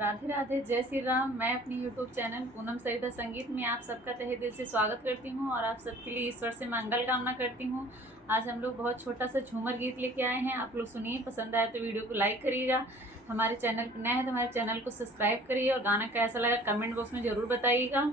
राधे राधे, जय श्री राम। मैं अपनी यूट्यूब चैनल पूनम सरिता संगीत में आप सबका तहे दिल से स्वागत करती हूँ और आप सबके लिए ईश्वर से मंगल कामना करती हूँ। आज हम लोग बहुत छोटा सा झूमर गीत लेके आए हैं। आप लोग सुनिए, पसंद आए तो वीडियो को लाइक करिएगा। हमारे चैनल पर नए हैं तो हमारे चैनल को सब्सक्राइब करिए और गाना कैसा लगा कमेंट बॉक्स में ज़रूर बताइएगा।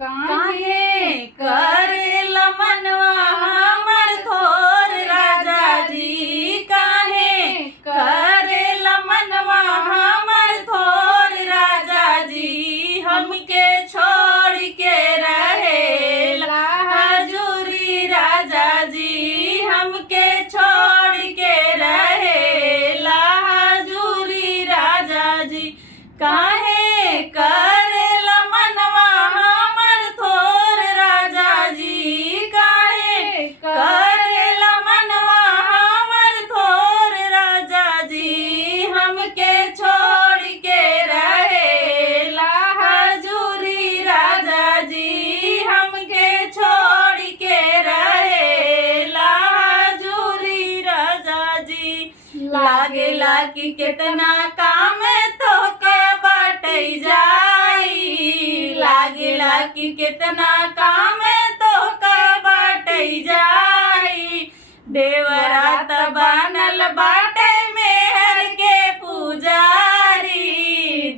काहे करेला मनवा हमर थोर राजा जी, काहे करेला मनवा हमर थोर राजा जी, हमके छोड़ के रहेला हजूरी राजा जी, हमके छोड़ के रहेला हजूरी राजा जी। काहे करेला मनवा हमर थोर राजा जी, काहे करेला मनवा हमर थोर राजा जी, हमके छोड़ के रहेला हजूरी राजा जी, हमके छोड़ के रहेला हजूरी राजा जी। लागेला कि कितना काम तो बाटई जाई, लागेला कि कितना काम तो बाटई जाई। देवरात बनल बाटे मेहर के पुजारी,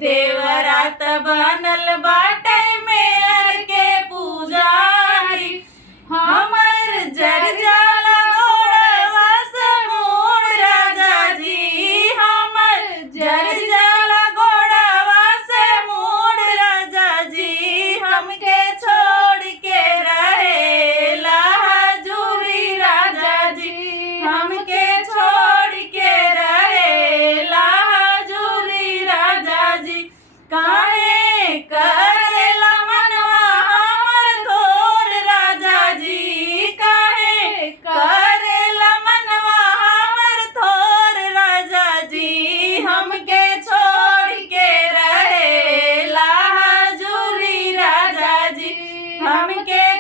देवरात बनल बाटे मेहर के पुजारी। हमर जर जाला घोड़वा से मोड़ राजा जी, हमर जर जाला घोड़वा से मोड़ राजा जी, हमके छोड़ के रहेला हजूरी राजा जी, हमके छोड़ के रहेला हजूरी राजा जी। काहे करेला मनवा हमर थोर राजा जी, काहे करेला मनवा हमर थोर राजा जी, हमके छोड़ के रहेला हजूरी राजा जी, हमके